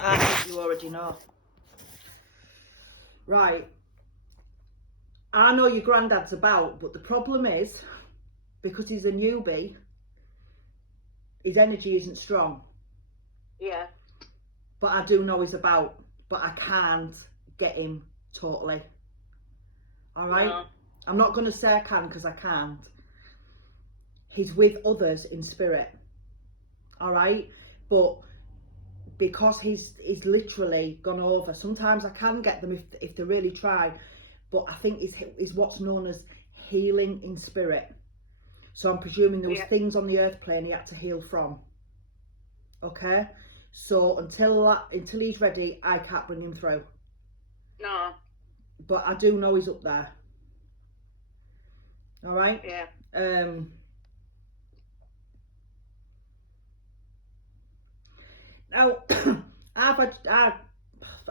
I think you already know. Right. I know your granddad's about, but the problem is, because he's a newbie, his energy isn't strong. Yeah. But I do know he's about, but I can't get him totally. All right? No. I'm not going to say I can because I can't. He's with others in spirit. All right? But because he's literally gone over, sometimes I can get them if they really try. But I think it's what's known as healing in spirit. So I'm presuming there was things on the earth plane he had to heal from. Okay? So until he's ready, I can't bring him through. No. But I do know he's up there. All right? Yeah. Now,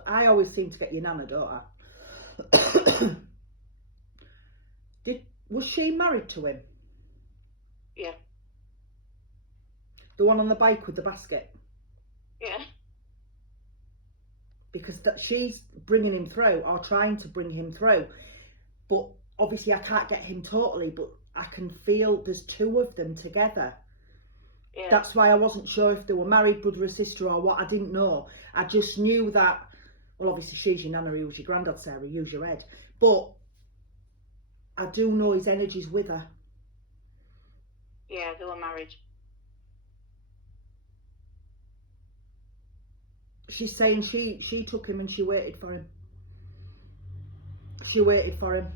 I always seem to get your nana, don't I? Was she married to him? Yeah. The one on the bike with the basket? Yeah. Because she's bringing him through, or trying to bring him through. But obviously I can't get him totally, but I can feel there's two of them together. Yeah. That's why I wasn't sure if they were married, brother or sister, or what. I didn't know. I just knew that, well, obviously she's your nana, who was your granddad, Sarah, use your head. But I do know his energy's with her. Yeah, they were married. She's saying she took him and she waited for him. She waited for him.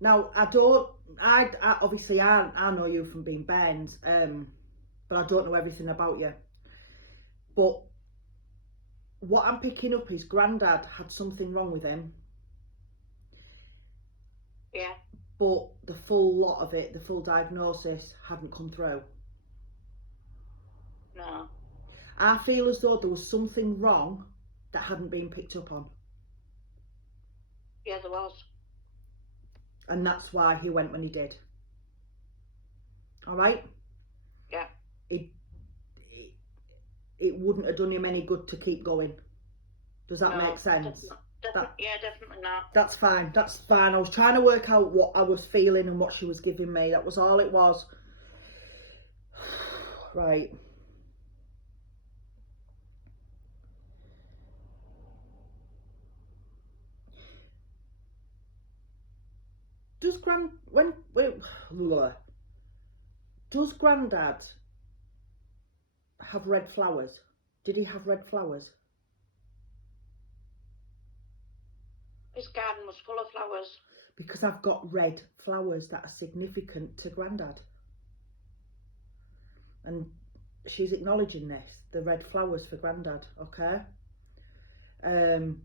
Now I obviously I know you from being Bairns, but I don't know everything about you. But what I'm picking up is Grandad had something wrong with him. Yeah. But the full lot of it, the full diagnosis, hadn't come through. No. I feel as though there was something wrong that hadn't been picked up on. Yeah, there was. And that's why he went when he did. All right? Yeah. It wouldn't have done him any good to keep going. Does that make sense? Yeah, definitely not. That's fine. That's fine. I was trying to work out what I was feeling and what she was giving me. That was all it was. Right. Does Grandad have red flowers? Did he have red flowers? His garden was full of flowers. Because I've got red flowers that are significant to Grandad. And she's acknowledging this, the red flowers for Grandad, okay? 2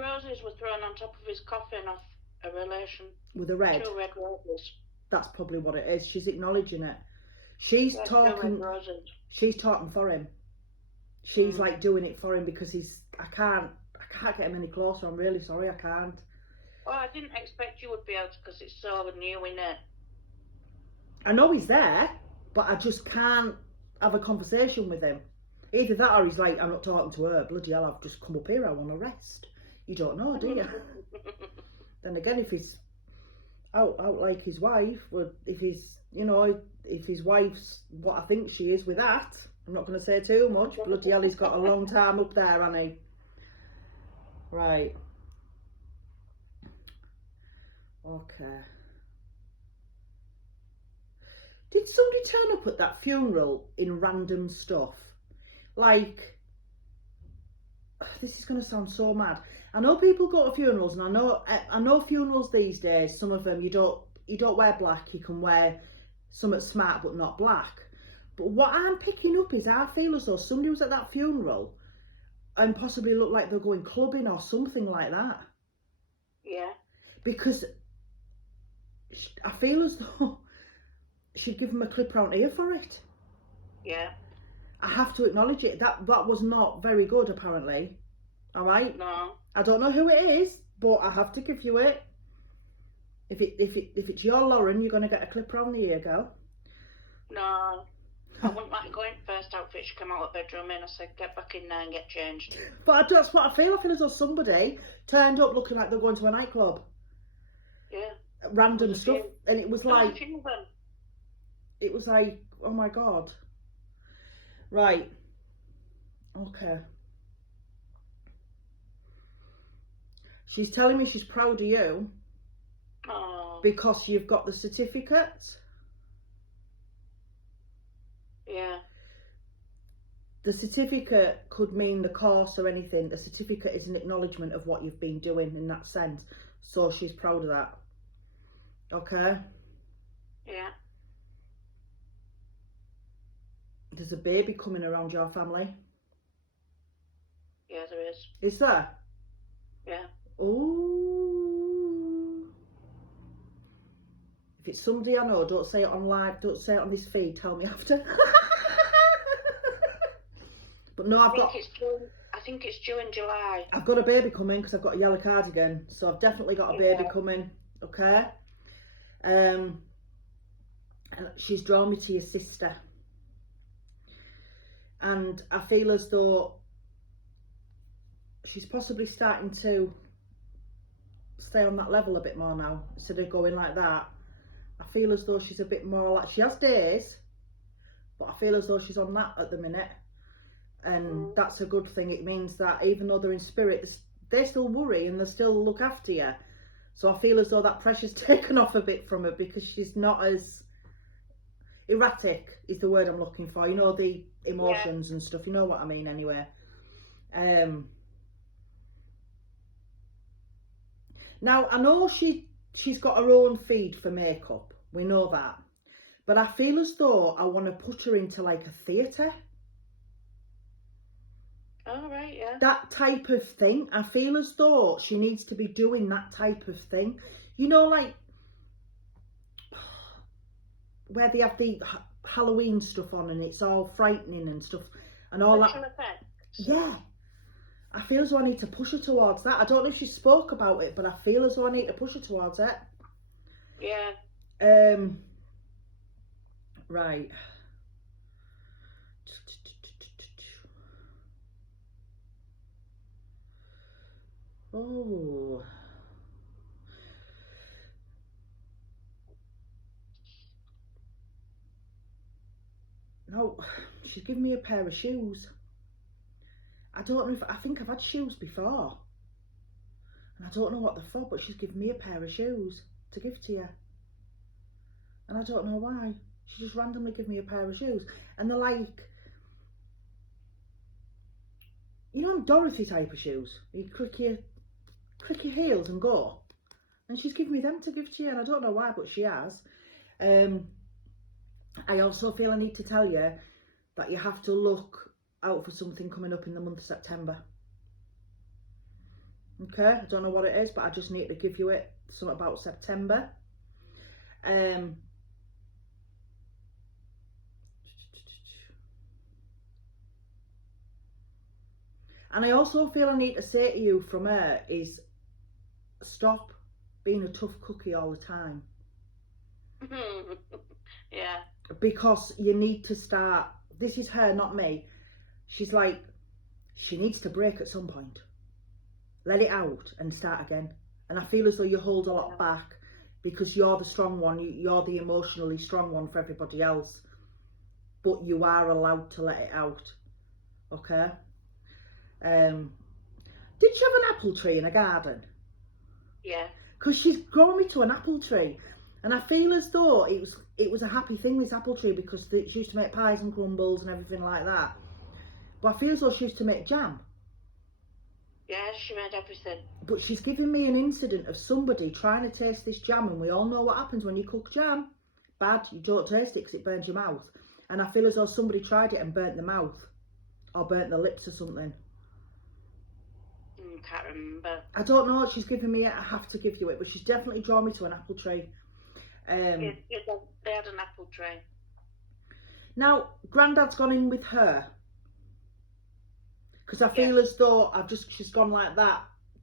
roses were thrown on top of his coffin off a relation. With a red? 2 red roses. That's probably what it is. She's acknowledging it. She's talking for him. She's like doing it for him because I can't get him any closer. I'm really sorry, I can't. Well, I didn't expect you would be able to because it's so new, innit? I know he's there, but I just can't have a conversation with him. Either that or he's like, I'm not talking to her. Bloody hell, I've just come up here, I want to rest. You don't know, do you? Then again, if he's out like his wife, well, if his wife's what I think she is with that, I'm not going to say too much. Bloody hell, he's got a long time up there, hasn't he? Right. Okay. Did somebody turn up at that funeral in random stuff? Like, this is going to sound so mad. I know people go to funerals, and I know funerals these days, some of them you don't wear black, you can wear something smart but not black. But what I'm picking up is I feel as though somebody was at that funeral and possibly looked like they're going clubbing or something like that. Yeah. Because I feel as though she'd give him a clip round here for it. Yeah. I have to acknowledge it. That was not very good, apparently. All right? No. I don't know who it is, but I have to give you it. If it's your Lauren, you're gonna get a clip around the ear, girl. No. I wouldn't like going first outfit. She came out of the bedroom and I said, get back in there and get changed. But that's what I feel. I feel as though somebody turned up looking like they're going to a nightclub. Yeah. Random There's a stuff, few. and it was There was a like, few of them. it was like, oh my god. Right. Okay. She's telling me she's proud of you Oh. because you've got the certificate. Yeah. The certificate could mean the course or anything. The certificate is an acknowledgement of what you've been doing in that sense. So she's proud of that. Okay? Yeah. There's a baby coming around your family. Yeah, there is. Is there? Yeah. Ooh. If it's somebody I know, don't say it on live, don't say it on this feed, tell me after. But no, I think it's due in July. I've got a baby coming because I've got a yellow cardigan, so I've definitely got a baby coming. Okay. And she's drawn me to your sister, and I feel as though she's possibly starting to stay on that level a bit more now instead of going like that. I feel as though she's a bit more like, she has days, but I feel as though she's on that at the minute, and that's a good thing. It means that even though they're in spirit, they still worry and they still look after you. So I feel as though that pressure's taken off a bit from her because she's not as erratic is the word I'm looking for. You know, the emotions and stuff. You know what I mean anyway. Now, I know she's got her own feed for makeup. We know that. But I feel as though I want to put her into like a theatre. Oh, right, yeah. That type of thing. I feel as though she needs to be doing that type of thing. You know, like where they have the Halloween stuff on and it's all frightening and stuff and all that. Yeah. I feel as though I need to push her towards that. I don't know if she spoke about it, but I feel as though I need to push her towards it. Yeah. Right. Oh. No, she's given me a pair of shoes. I don't know if, I think I've had shoes before. And I don't know what they're for, but she's given me a pair of shoes to give to you. And I don't know why. She just randomly gave me a pair of shoes. And they're like, you know, Dorothy type of shoes. You click your heels and go. And she's given me them to give to you. And I don't know why, but she has. I also feel I need to tell you that you have to look out for something coming up in the month of September. Okay, I don't know what it is, but I just need to give you it. Something about September. And I also feel I need to say to you from her is stop being a tough cookie all the time. Yeah. Because you need to start, this is her, not me. She's like, she needs to break at some point. Let it out and start again. And I feel as though you hold a lot back because you're the strong one. You're the emotionally strong one for everybody else. But you are allowed to let it out. Okay? Did she have an apple tree in a garden? Yeah. Because she's grown me to an apple tree. And I feel as though it was a happy thing, this apple tree, because she used to make pies and crumbles and everything like that. But I feel as though she used to make jam. Yeah, she made everything. But she's given me an incident of somebody trying to taste this jam, and we all know what happens when you cook jam. Bad, you don't taste it because it burns your mouth. And I feel as though somebody tried it and burnt the mouth. Or burnt the lips or something. Can't remember. I don't know, she's given me it, I have to give you it, but she's definitely drawn me to an apple tree. They had an apple tree. Now, Grandad's gone in with her. Because I feel as though she's gone like that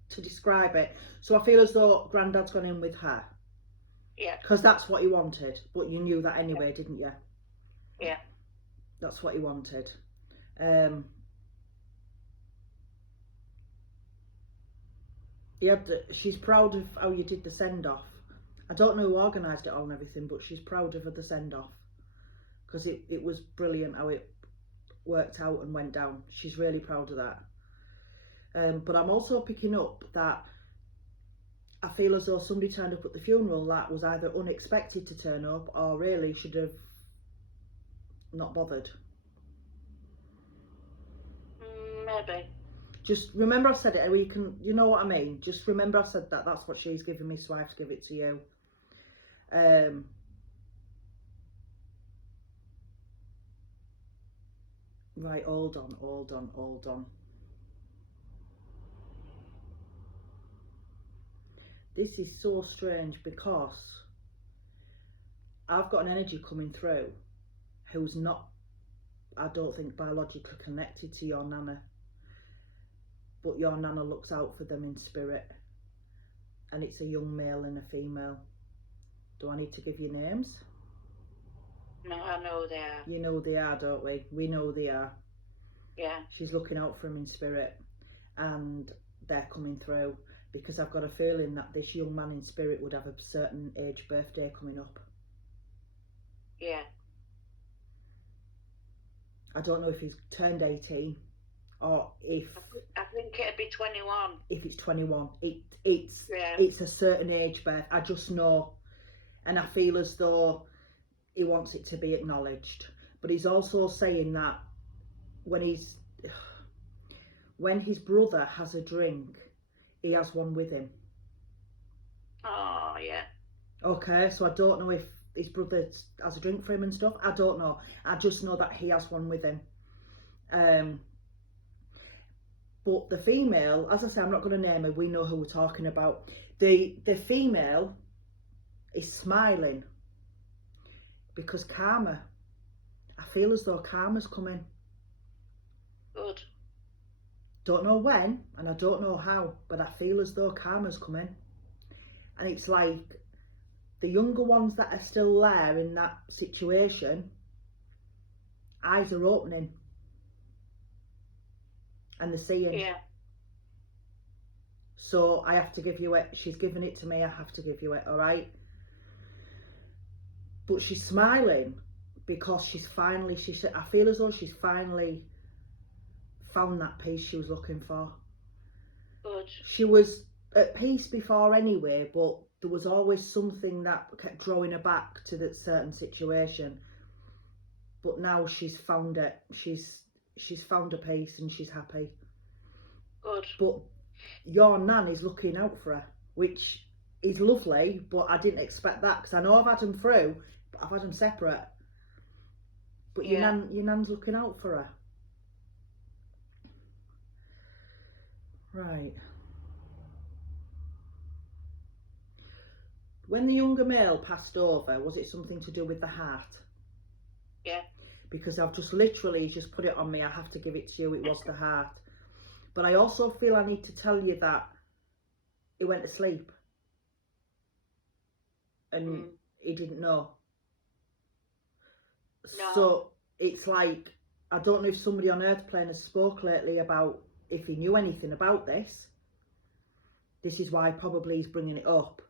to describe it. So I feel as though Grandad's gone in with her. Yeah. Because that's what he wanted. But you knew that anyway, didn't you? Yeah. That's what he wanted. She's proud of how you did the send-off. I don't know who organised it all and everything, but she's proud of the send-off. Because it was brilliant how it worked out and went down. She's really proud of that. But I'm also picking up that I feel as though somebody turned up at the funeral that was either unexpected to turn up or really should have not bothered. Maybe. Just remember I said it, you know what I mean? Just remember I said that, that's what she's giving me, so I have to give it to you. Right, hold on. This is so strange because I've got an energy coming through who's not, I don't think, biologically connected to your nana, but your nana looks out for them in spirit, and it's a young male and a female. Do I need to give you names? No, I know they are. You know they are, don't we? We know they are. Yeah. She's looking out for him in spirit, and they're coming through because I've got a feeling that this young man in spirit would have a certain age birthday coming up. Yeah. I don't know if he's turned 18 or if I think it'd be 21. If it's 21, it's a certain age birth. I just know, and I feel as though he wants it to be acknowledged. But he's also saying that when his brother has a drink, he has one with him. Oh, yeah. Okay, so I don't know if his brother has a drink for him and stuff. I don't know. I just know that he has one with him. But the female, as I say, I'm not going to name her. We know who we're talking about. The female is smiling because karma. I feel as though karma's coming. Good. Don't know when and I don't know how, but I feel as though karma's coming. And it's like the younger ones that are still there in that situation, eyes are opening and they're seeing. Yeah. So I have to give you it. She's given it to me. I have to give you it, all right? But she's smiling because I feel as though she's finally found that peace she was looking for. Good. She was at peace before anyway, but there was always something that kept drawing her back to that certain situation. But now she's found it. She's found a peace and she's happy. Good. But your nan is looking out for her, which is lovely, but I didn't expect that because I know I've had them through, but I've had them separate. But your nan's looking out for her. Right. When the younger male passed over, was it something to do with the heart? Yeah. Because I've just literally just put it on me. I have to give it to you. It was the heart. But I also feel I need to tell you that he went to sleep. And he didn't know. No. So it's like, I don't know if somebody on Earth Plane has spoke lately about if he knew anything about this. This is why probably he's bringing it up.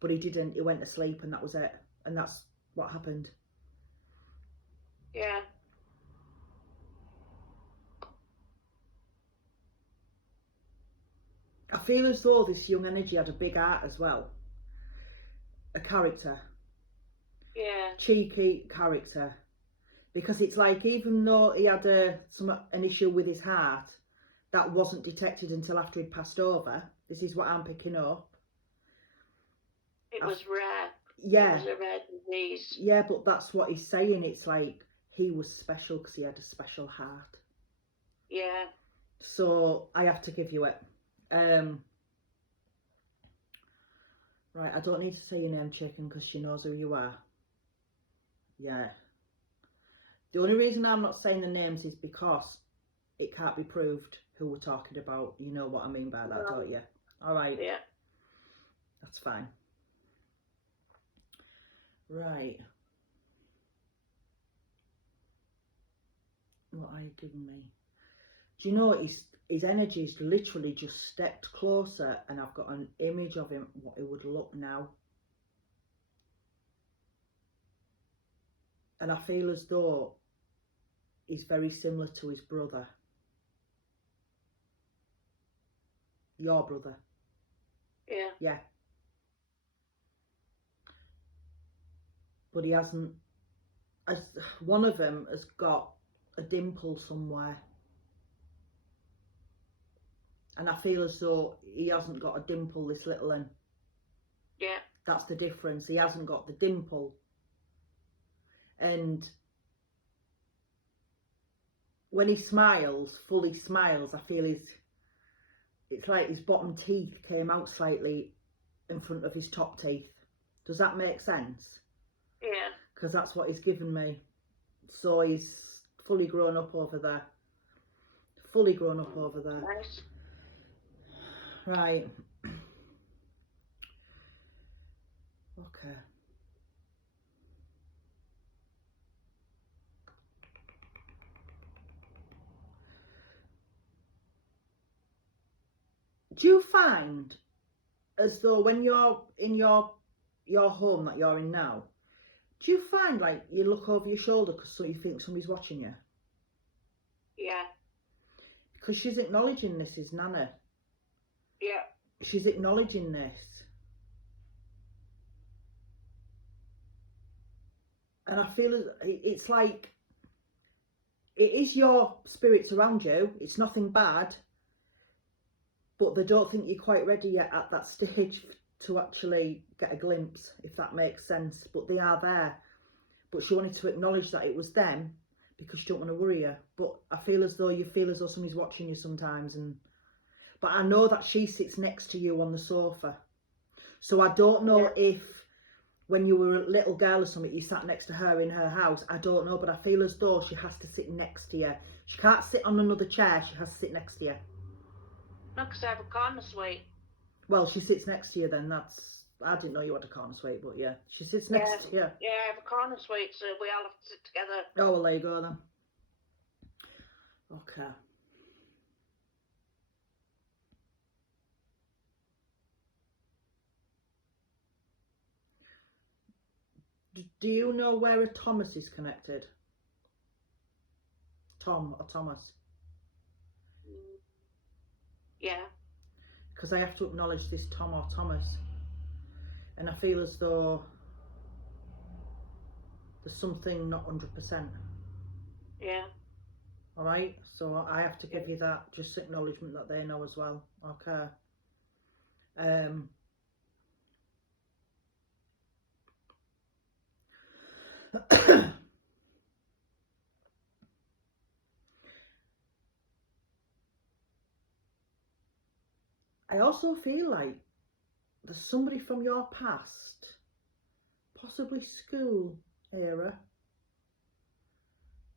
But he didn't. He went to sleep and that was it. And that's what happened. Yeah. I feel as though this young energy had a big heart as well. A character. Yeah. Cheeky character. Because it's like, even though he had an issue with his heart, that wasn't detected until after he'd passed over. This is what I'm picking up. It was rare. Yeah. It was a rare disease. Yeah, but that's what he's saying. It's like he was special because he had a special heart. Yeah. So I have to give you it. Right, I don't need to say your name, Chicken, because she knows who you are. Yeah. The only reason I'm not saying the names is because it can't be proved who we're talking about. You know what I mean by that, don't you? All right. Yeah. That's fine. Right. What are you giving me? Do you know his energy's literally just stepped closer, and I've got an image of him, what he would look now. And I feel as though he's very similar to his brother. Your brother. Yeah. Yeah. But he hasn't, as one of them has got a dimple somewhere. And I feel as though he hasn't got a dimple, this little one. Yeah. That's the difference. He hasn't got the dimple. And when he smiles, fully smiles, I feel it's like his bottom teeth came out slightly in front of his top teeth. Does that make sense? Yeah. Because that's what he's given me. So he's fully grown up over there. Fully grown up over there. Nice. Right. Okay. Do you find as though when you're in your home that you're in now, do you find like you look over your shoulder because you think somebody's watching you? Yeah. Because she's acknowledging this, is Nana. Yeah. She's acknowledging this. And I feel it's like it is your spirits around you. It's nothing bad. But they don't think you're quite ready yet at that stage to actually get a glimpse, if that makes sense. But they are there. But she wanted to acknowledge that it was them because she don't want to worry you. But I feel as though somebody's watching you sometimes. But I know that she sits next to you on the sofa. So I don't know if when you were a little girl or something, you sat next to her in her house. I don't know, but I feel as though she has to sit next to you. She can't sit on another chair. She has to sit next to you. No, because I have a corner suite. Well, she sits next to you then. I didn't know you had a corner suite, but yeah. She sits next to you. Yeah, I have a corner suite, so we all have to sit together. Oh, well, there you go then. Okay. Do you know where a Thomas is connected? Tom or Thomas? Yeah. Because I have to acknowledge this Tom or Thomas. And I feel as though there's something not 100%. Yeah. Alright? So I have to give you that, just acknowledgement that they know as well. Okay. I also feel like there's somebody from your past, possibly school era,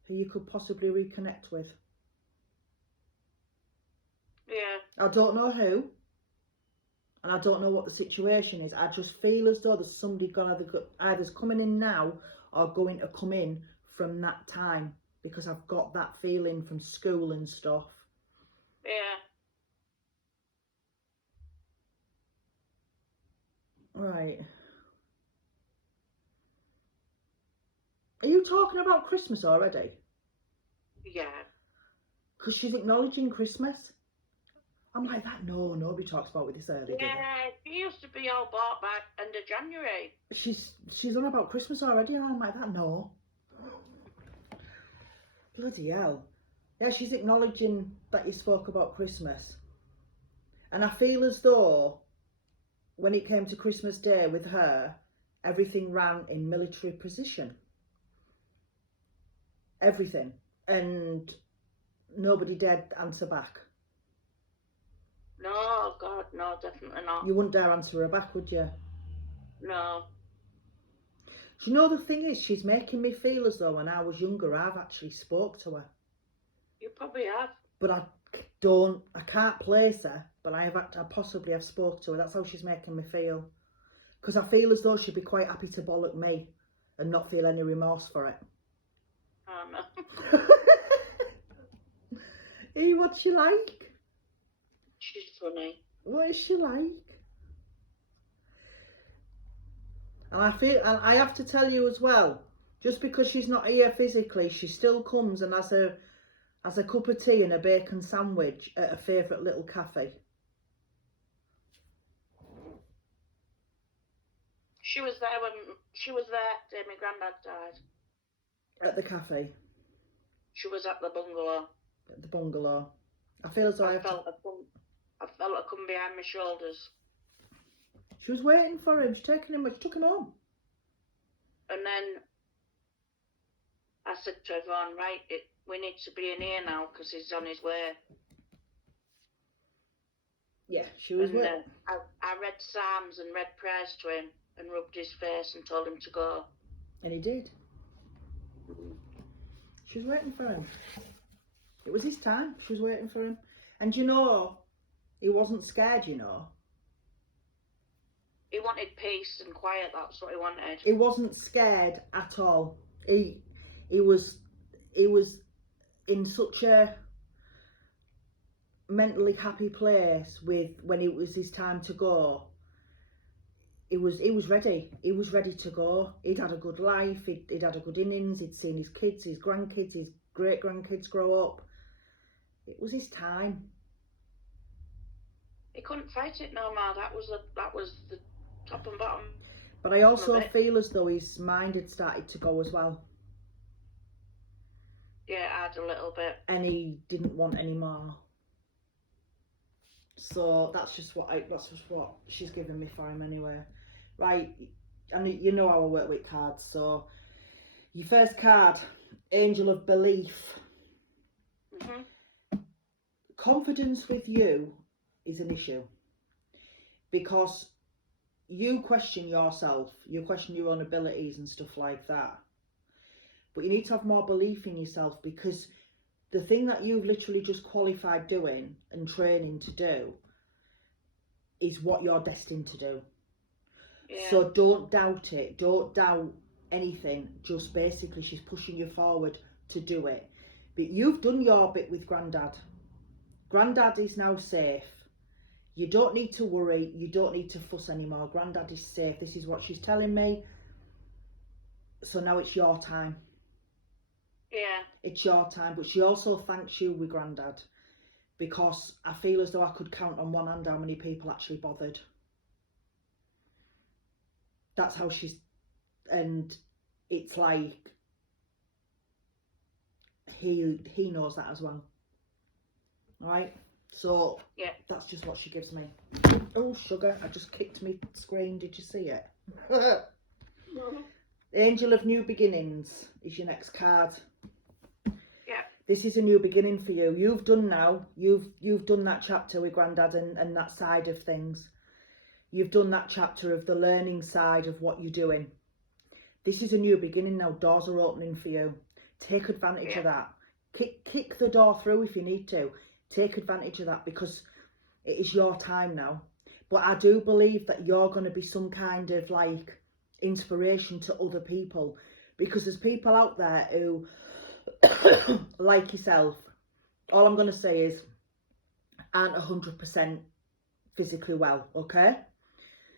who you could possibly reconnect with. Yeah. I don't know who, and I don't know what the situation is. I just feel as though there's somebody either's coming in now or going to come in from that time, because I've got that feeling from school and stuff. Yeah. Right. Are you talking about Christmas already? Yeah. Because she's acknowledging Christmas. I'm like that. No, nobody talks about with this early. Yeah, it used to be all bought back end of January. She's on about Christmas already, and I'm like that. No. Bloody hell. Yeah, she's acknowledging that you spoke about Christmas. And I feel as though when it came to Christmas Day with her, everything ran in military precision. Everything. And nobody dared answer back. No, God, no, definitely not. You wouldn't dare answer her back, would you? No. Do you know the thing is, she's making me feel as though when I was younger, I've actually spoke to her. You probably have. But I can't place her, but I possibly have spoke to her. That's how she's making me feel. Because I feel as though she'd be quite happy to bollock me. and not feel any remorse for it. Oh no. Hey, what's she like? She's funny. What is she like? And I have to tell you as well, just because she's not here physically, she still comes and has a cup of tea and a bacon sandwich at her favourite little cafe. She was there when my granddad died. At the cafe. She was at the bungalow. At the bungalow. I feel as though I felt her come behind my shoulders. She was waiting for him. She took him home. And then I said to Yvonne, right, we need to be in here now because he's on his way. Yeah, she was And waiting. I read Psalms and read prayers to him and rubbed his face and told him to go. And he did. She was waiting for him. It was his time. She was waiting for him. And you know, he wasn't scared, you know. He wanted peace and quiet, that's what he wanted. He wasn't scared at all. He was in such a mentally happy place with when it was his time to go. He was ready. He was ready to go. He'd had a good life. He'd had a good innings. He'd seen his kids, his grandkids, his great grandkids grow up. It was his time. He couldn't fight it no more. That was the top and bottom. But I also feel as though his mind had started to go as well. Yeah, it had a little bit. And he didn't want any more. So that's just what she's given me for him anyway. Right, and you know how I work with cards. So your first card, Angel of Belief. Confidence with you is an issue because you question yourself, you question your own abilities and stuff like that. But you need to have more belief in yourself because the thing that you've literally just qualified doing and training to do is what you're destined to do. Yeah. So don't doubt it. Don't doubt anything. Just basically she's pushing you forward to do it. But you've done your bit with Grandad. Grandad is now safe. You don't need to worry. You don't need to fuss anymore. Grandad is safe. This is what she's telling me. So now it's your time. Yeah. It's your time. But she also thanks you with Grandad because I feel as though I could count on one hand how many people actually bothered. That's how she's, and it's like he knows that as well. All right, so yeah, that's just what she gives me. Oh sugar, I just kicked my screen. Did you see it? Angel of New Beginnings is your next card. Yeah. This is a new beginning for you. You've done now. You've done that chapter with Grandad and that side of things. You've done that chapter of the learning side of what you're doing. This is a new beginning now. Doors are opening for you. Take advantage of that. Kick the door through if you need to. Take advantage of that because it is your time now. But I do believe that you're going to be some kind of like inspiration to other people because there's people out there who, like yourself, all I'm going to say is aren't 100% physically well, okay?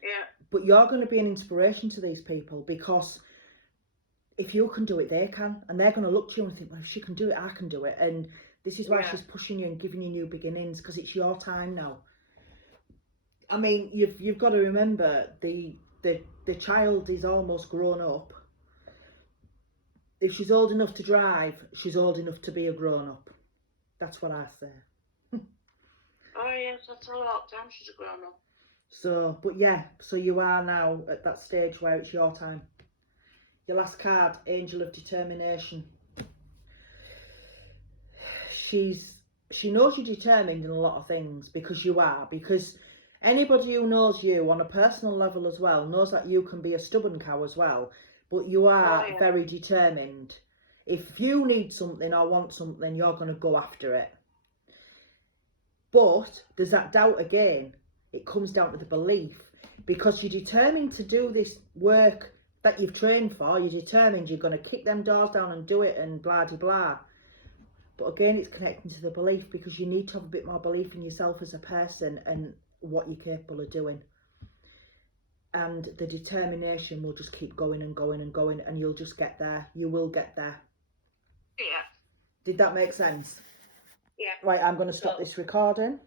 Yeah. But you're going to be an inspiration to these people because if you can do it, they can. And they're going to look to you and think, well, if she can do it, I can do it. And this is why she's pushing you and giving you new beginnings because it's your time now. I mean, you've got to remember the child is almost grown up. If she's old enough to drive, she's old enough to be a grown up. That's what I say. Oh yes, that's a lot. Time she's a grown up. So, but yeah, so you are now at that stage where it's your time. Your last card, Angel of Determination. She knows you're determined in a lot of things because you are. Because anybody who knows you on a personal level as well knows that you can be a stubborn cow as well. But you are very determined. If you need something or want something, you're going to go after it. But there's that doubt again. It comes down to the belief because you're determined to do this work that you've trained for. You're determined. You're going to kick them doors down and do it and blah de blah. But again, it's connecting to the belief, because you need to have a bit more belief in yourself as a person and what you're capable of doing. And the determination will just keep going and going and going, and you'll just get there. You will get there. Yeah. Did that make sense? Yeah. Right, I'm going to stop this recording.